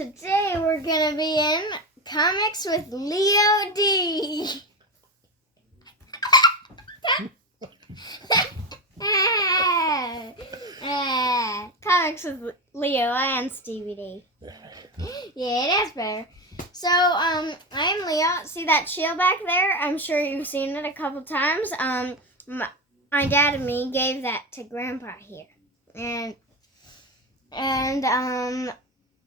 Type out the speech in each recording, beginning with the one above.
today we're going to be in Comics with Leo D. Comics with Leo and Stevey D. Yeah, that's better. So, I'm Leo. See that shield back there? I'm sure you've seen it a couple times. My dad and me gave that to Grandpa here. And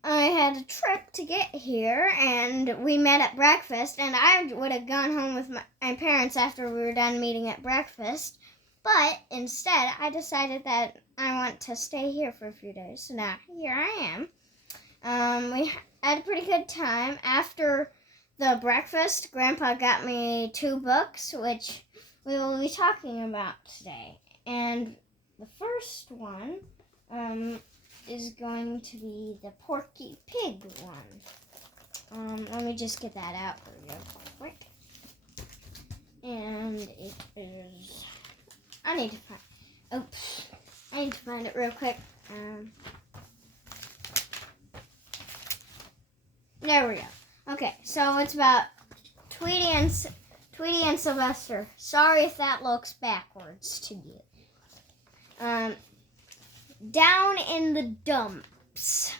I had a trip to get here, and we met at breakfast, and I would have gone home with my parents after we were done meeting at breakfast, but instead, I decided that I want to stay here for a few days, so now here I am. We had a pretty good time. After the breakfast, Grandpa got me 2 books, which we will be talking about today, and the first one, is going to be the Porky Pig one. Let me just get that out real quick. And it is... I need to find it real quick. There we go. Okay, so it's about Tweety and Sylvester. Sorry if that looks backwards to you. Down in the dumps.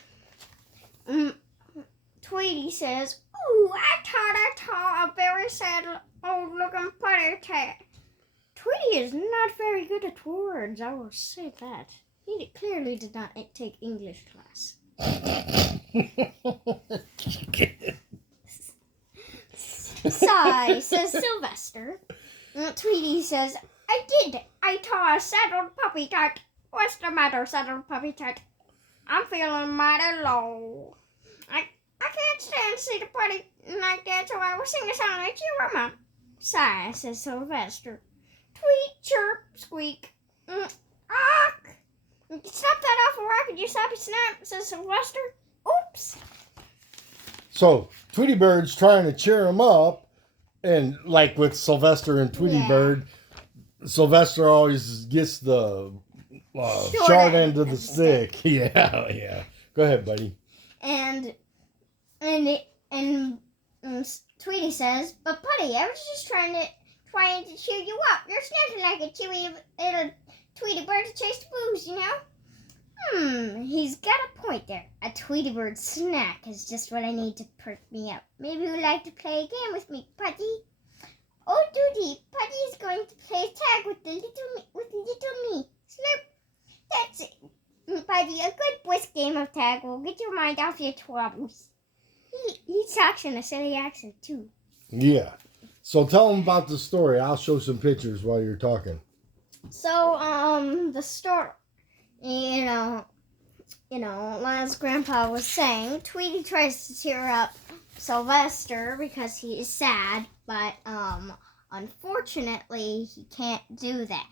Tweety says, "Ooh, I saw a very sad old-looking potty cat." Tweety is not very good at words, I will say that. He clearly did not take English class. Sigh, says Sylvester. Tweety says, "I did. I saw a sad old puppy cat. What's the matter, saddle puppy cat? I'm feeling mighty low. I can't stand to see the party like that, so I will sing a song to cheer 'em up." Sigh, says Sylvester. Tweet, chirp, squeak. Awk! Snap that off a rocket, you sappy snap, says Sylvester. Oops. So, Tweety Bird's trying to cheer him up, and like with Sylvester and Tweety Bird, Sylvester always gets the short end of the stick. Yeah. Go ahead, buddy. And Tweety says, "But Putty, I was just trying to cheer you up. You're snapping like a chewy little Tweety Bird to chase the booze, you know?" He's got a point there. A Tweety Bird snack is just what I need to perk me up. Maybe you'd like to play a game with me, Putty? Oh, Duty, Putty is going to play tag with little me. Slurp. That's it, Putty. A good brisk game of tag will get your mind off your troubles. He talks in a silly accent, too. Yeah. So tell them about the story. I'll show some pictures while you're talking. So, the story, you know, as Grandpa was saying, Tweety tries to cheer up Sylvester because he is sad, but, unfortunately, he can't do that.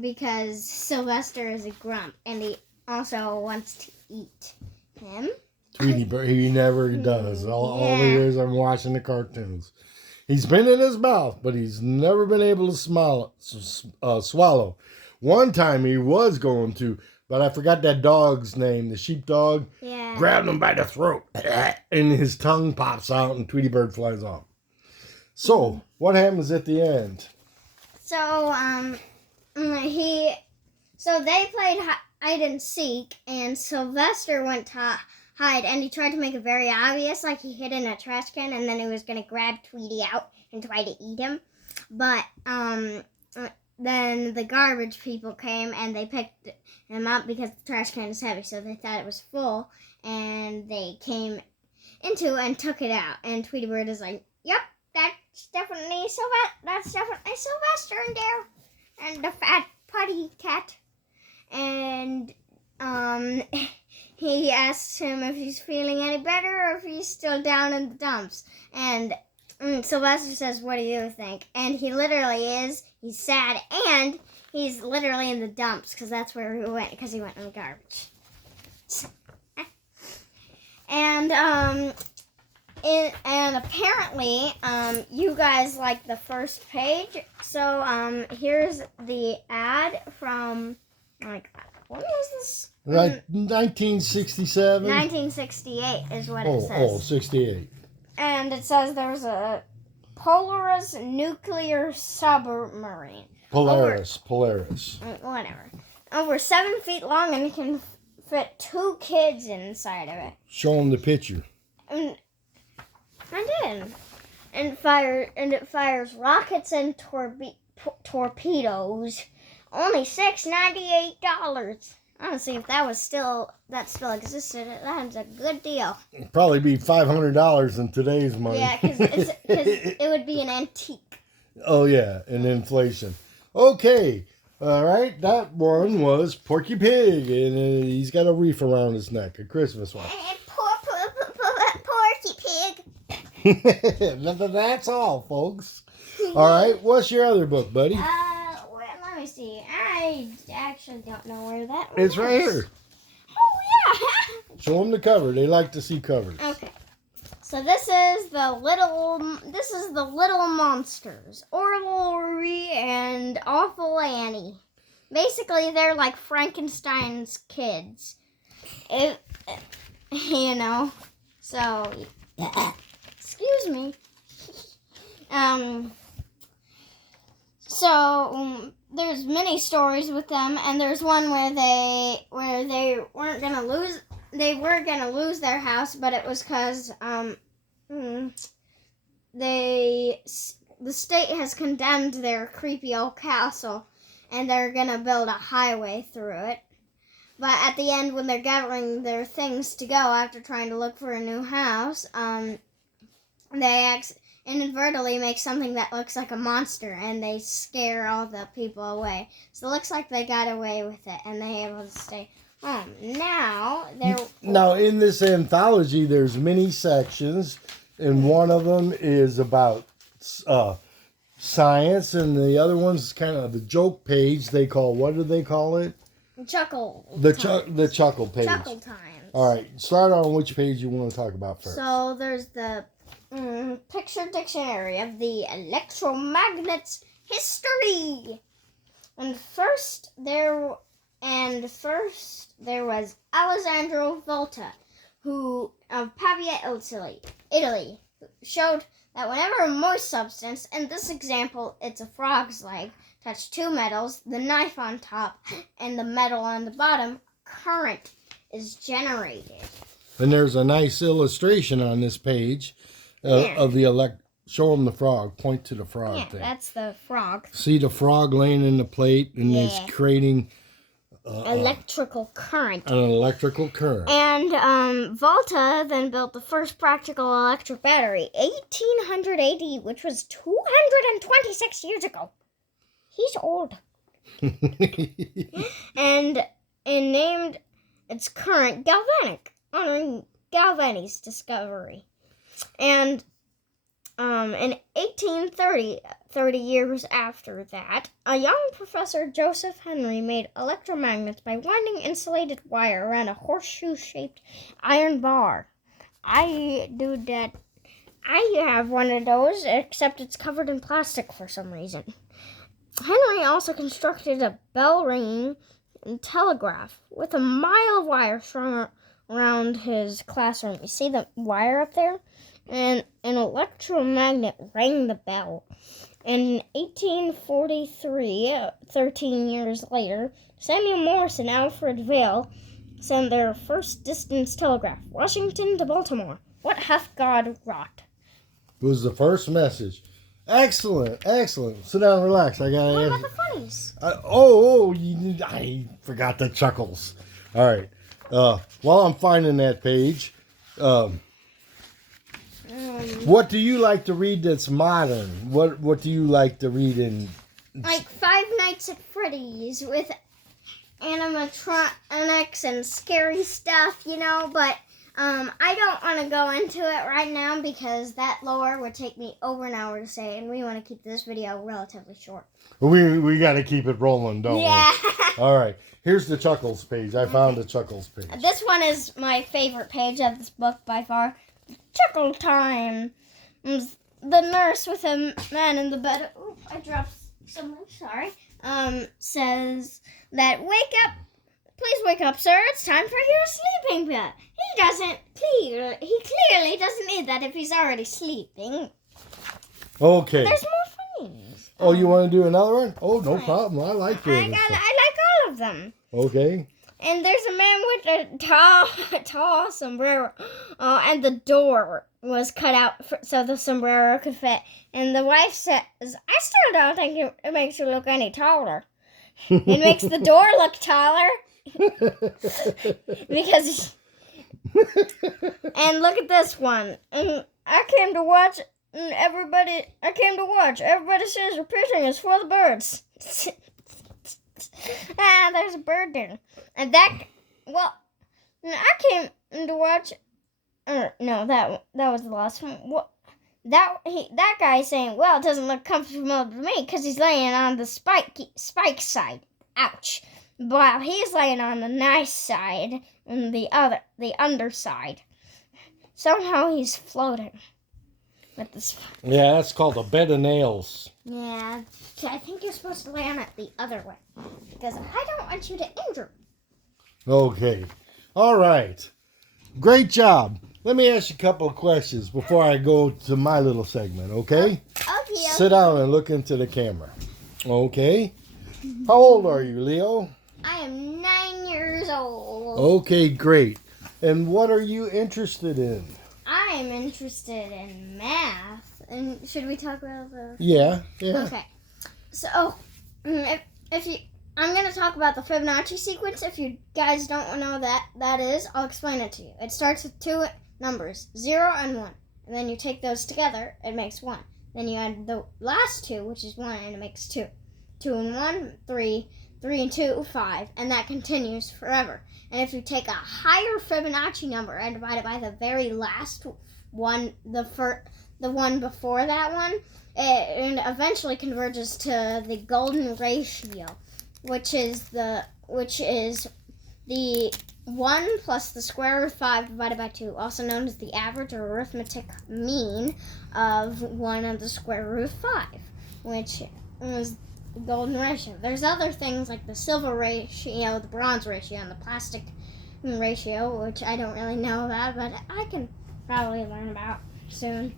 Because Sylvester is a grump, and he also wants to eat him. Tweety Bird, he never does. All the years I'm watching the cartoons. He's been in his mouth, but he's never been able to swallow. One time he was going to, but I forgot that dog's name, the sheepdog. Yeah. Grabbed him by the throat, and his tongue pops out, and Tweety Bird flies off. So, what happens at the end? So, they played hide and seek, and Sylvester went to hide, and he tried to make it very obvious, like he hid in a trash can, and then he was going to grab Tweety out and try to eat him. But then the garbage people came, and they picked him up because the trash can is heavy, so they thought it was full, and they came into and took it out. And Tweety Bird is like, "Yep, that's definitely Sylvester in there, and the fat putty cat." And he asks him if he's feeling any better or if he's still down in the dumps. And Sylvester says, "What do you think?" And he literally is. He's sad, and he's literally in the dumps because that's where he went, because he went in the garbage. And apparently, you guys like the first page. So here's the ad from Like, when was this? Right, 1967. 1968 is what it says. Oh, 68. And it says there's a Polaris nuclear submarine. Polaris. Whatever. Over 7 feet long and can fit 2 kids inside of it. Show them the picture. And I did. And it fires rockets and torpedoes. Only $698. Honestly, if that still existed, that's a good deal. It'd probably be $500 in today's money. Yeah, because it would be an antique. Oh yeah, and inflation. Okay, all right. That one was Porky Pig, and he's got a wreath around his neck, a Christmas one. Porky Pig. That's all, folks. All right, what's your other book, buddy? Let me see. I actually don't know where that one It's right here. Oh yeah. Show them the cover. They like to see covers. Okay. So this is the little monsters, Orrery and Awful Annie. Basically, they're like Frankenstein's kids. So excuse me. There's many stories with them, and there's one where they were gonna lose their house, but it was because the state has condemned their creepy old castle, and they're gonna build a highway through it. But at the end, when they're gathering their things to go after trying to look for a new house, they inadvertently make something that looks like a monster, and they scare all the people away. So it looks like they got away with it, and they able to stay home. Now in this anthology, there's many sections, and one of them is about science, and the other one's kind of the joke page. What do they call it? Chuckle. The chuckle page. Chuckle times. All right, start on which page you want to talk about first. So there's the picture dictionary of the electromagnet's history. And first there was Alessandro Volta, who of Pavia, Italy, showed that whenever a moist substance, in this example it's a frog's leg, touch 2 metals, the knife on top and the metal on the bottom, current is generated. And there's a nice illustration on this page of the show them the frog. Point to the frog. Yeah, that's the frog. See the frog laying in the plate, and it's creating electrical current. An electrical current. And Volta then built the first practical electric battery, 1800 AD, which was 226 years ago. He's old. and named its current galvanic, honoring Galvani's discovery. And in 1830, 30 years after that, a young Professor Joseph Henry made electromagnets by winding insulated wire around a horseshoe-shaped iron bar. I have one of those, except it's covered in plastic for some reason. Henry also constructed a bell-ringing telegraph with a mile of wire strung around his classroom. You see the wire up there? And an electromagnet rang the bell. In 1843, 13 years later, Samuel Morse and Alfred Vail sent their first distance telegraph, Washington to Baltimore. What hath God wrought? It was the first message. Excellent. Sit down and relax. What about the funnies? I forgot the chuckles. All right. While I'm finding that page, what do you like to read that's modern? What do you like to read in? Like Five Nights at Freddy's with animatronics and scary stuff, but I don't want to go into it right now because that lore would take me over an hour to say, and we want to keep this video relatively short. We got to keep it rolling, don't we? Yeah. All right. Here's the Chuckles page. I found the Chuckles page. This one is my favorite page of this book by far. Chuckle time. The nurse with a man in the bed. Oop, I dropped something. Sorry. says that please wake up, sir. It's time for your sleeping pill. He clearly doesn't need that if he's already sleeping. Okay. There's more things. Oh, you want to do another one? Oh, no problem. I like I doing like this. all of them. Okay. And there's a man with a tall sombrero, and the door was cut out so the sombrero could fit. And the wife says, "I still don't think it makes you look any taller. It makes the door look taller because." And look at this one. And I came to watch. Everybody says repeating is for the birds. There's a bird there. And I came to watch. No, that was the last one. That guy's saying, well, it doesn't look comfortable to me because he's laying on the spike side. Ouch. While he's laying on the nice side and the underside. Somehow he's floating with this. Yeah, that's called a bed of nails. Yeah, I think you're supposed to lay on it the other way because I don't want you to injure. Okay. All right. Great job. Let me ask you a couple of questions before I go to my little segment, okay? Okay. Sit down and look into the camera. Okay. How old are you, Leo? I am 9 years old. Okay, great. And what are you interested in? I am interested in math. And should we talk about the... Yeah. Okay. So, I'm going to talk about the Fibonacci sequence. If you guys don't know what that is, I'll explain it to you. It starts with two numbers, 0 and 1. And then you take those together, it makes 1. Then you add the last two, which is 1, and it makes 2. 2 and 1, 3. 3 and 2, 5. And that continues forever. And if you take a higher Fibonacci number and divide it by the very last one, the one before that one, it eventually converges to the golden ratio, which is the 1 plus the square root of 5 divided by 2, also known as the average or arithmetic mean of 1 and the square root of 5, which is the golden ratio. There's other things like the silver ratio, the bronze ratio, and the plastic ratio, which I don't really know about, but I can probably learn about soon.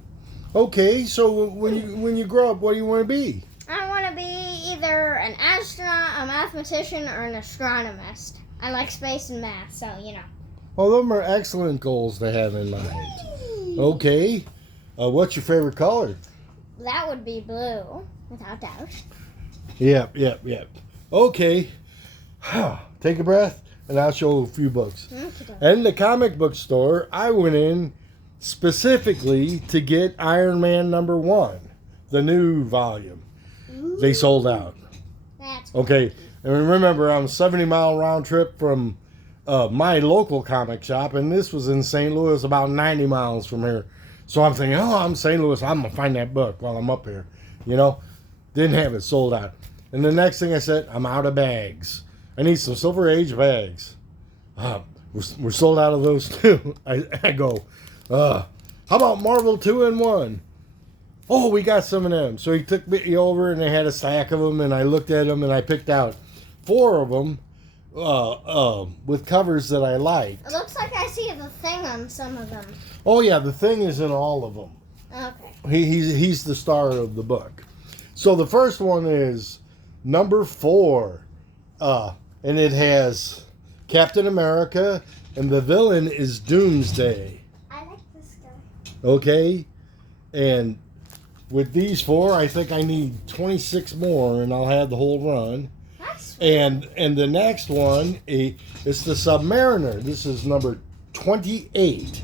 Okay, so when you grow up, what do you want to be? I want to be either an astronaut, a mathematician, or an astronomist. I like space and math, so you know. Well, them are excellent goals to have in mind. Okay, what's your favorite color? That would be blue, without doubt. Yep. Okay, take a breath, and I'll show a few books. In the comic book store, I went in specifically to get Iron Man #1, the new volume. Ooh. They sold out. That's okay. And remember, I'm a 70-mile round trip from my local comic shop, and this was in St. Louis, about 90 miles from here. So I'm thinking, I'm St. Louis, I'm going to find that book while I'm up here. You know, didn't have it, sold out. And the next thing I said, I'm out of bags. I need some Silver Age bags. We're sold out of those too. I go, how about Marvel 2-in-1? Oh, we got some of them. So he took me over and they had a stack of them, and I looked at them and I picked out 4 of them with covers that I liked. It looks like I see the Thing on some of them. Oh yeah, the Thing is in all of them. Okay. He's the star of the book. So the first one is #4, and it has Captain America, and the villain is Doomsday. I like this guy. Okay, and with these 4, I think I need 26 more, and I'll have the whole run. That's and the next one is the Submariner. This is number 28,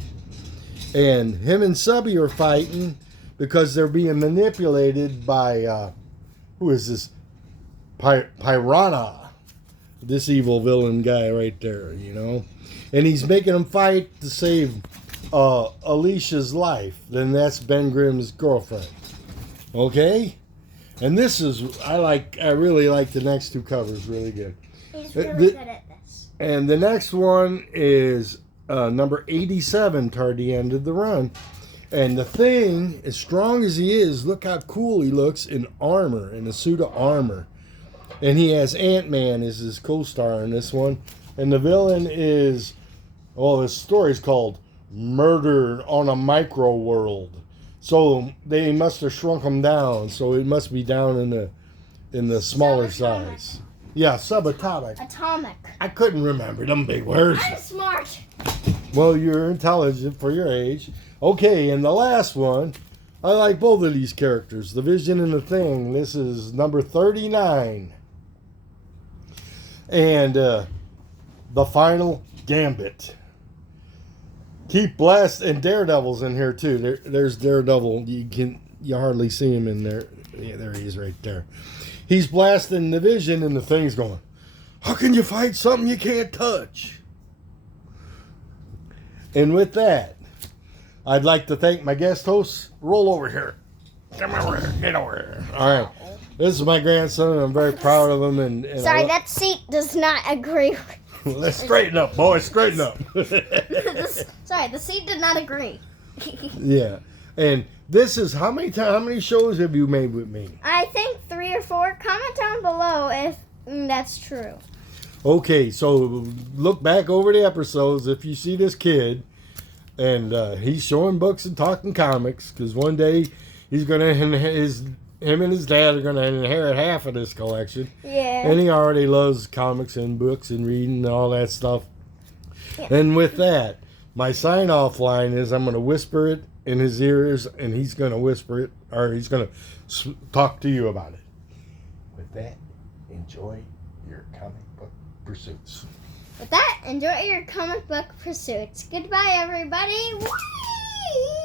and him and Subby are fighting because they're being manipulated by who is this? Piranha, this evil villain guy right there, you know, and he's making them fight to save Alicia's life. Then that's Ben Grimm's girlfriend. Okay, and this is I really like the next 2 covers, really good. He's really good at this. And the next one is number 87 toward the end of the run. And the Thing, as strong as he is, look how cool he looks in armor, in a suit of armor. And he has Ant-Man as his co-star in this one. And the villain is, well, his story is called Murder on a Micro World. So they must have shrunk him down. So it must be down in the smaller Subatomic. size. Yeah, subatomic. Atomic. I couldn't remember them big words. I'm smart. Well, you're intelligent for your age. Okay, and the last one, I like both of these characters, the Vision and the Thing. This is number 39. And the Final Gambit. Keep Blast and Daredevil's in here too. There's Daredevil. You hardly see him in there. Yeah, there he is right there. He's blasting the Vision and the Thing's going, how can you fight something you can't touch? And with that, I'd like to thank my guest hosts. Roll over here. Come over here. Get over here. All right. This is my grandson, and I'm very proud of him. And Sorry, that seat does not agree. Let's straighten up, boys. Straighten up. Sorry, the seat did not agree. Yeah. And this is, how many shows have you made with me? I think 3 or 4. Comment down below if that's true. Okay, so look back over the episodes if you see this kid, and he's showing books and talking comics, because one day he's going to, him and his dad are going to inherit half of this collection. Yeah. And he already loves comics and books and reading and all that stuff. Yeah. And with that, my sign-off line is I'm going to whisper it in his ears, and he's going to whisper it, or he's going to talk to you about it. With that, enjoy your comic book pursuits. With that, enjoy your comic book pursuits. Goodbye, everybody. Whee!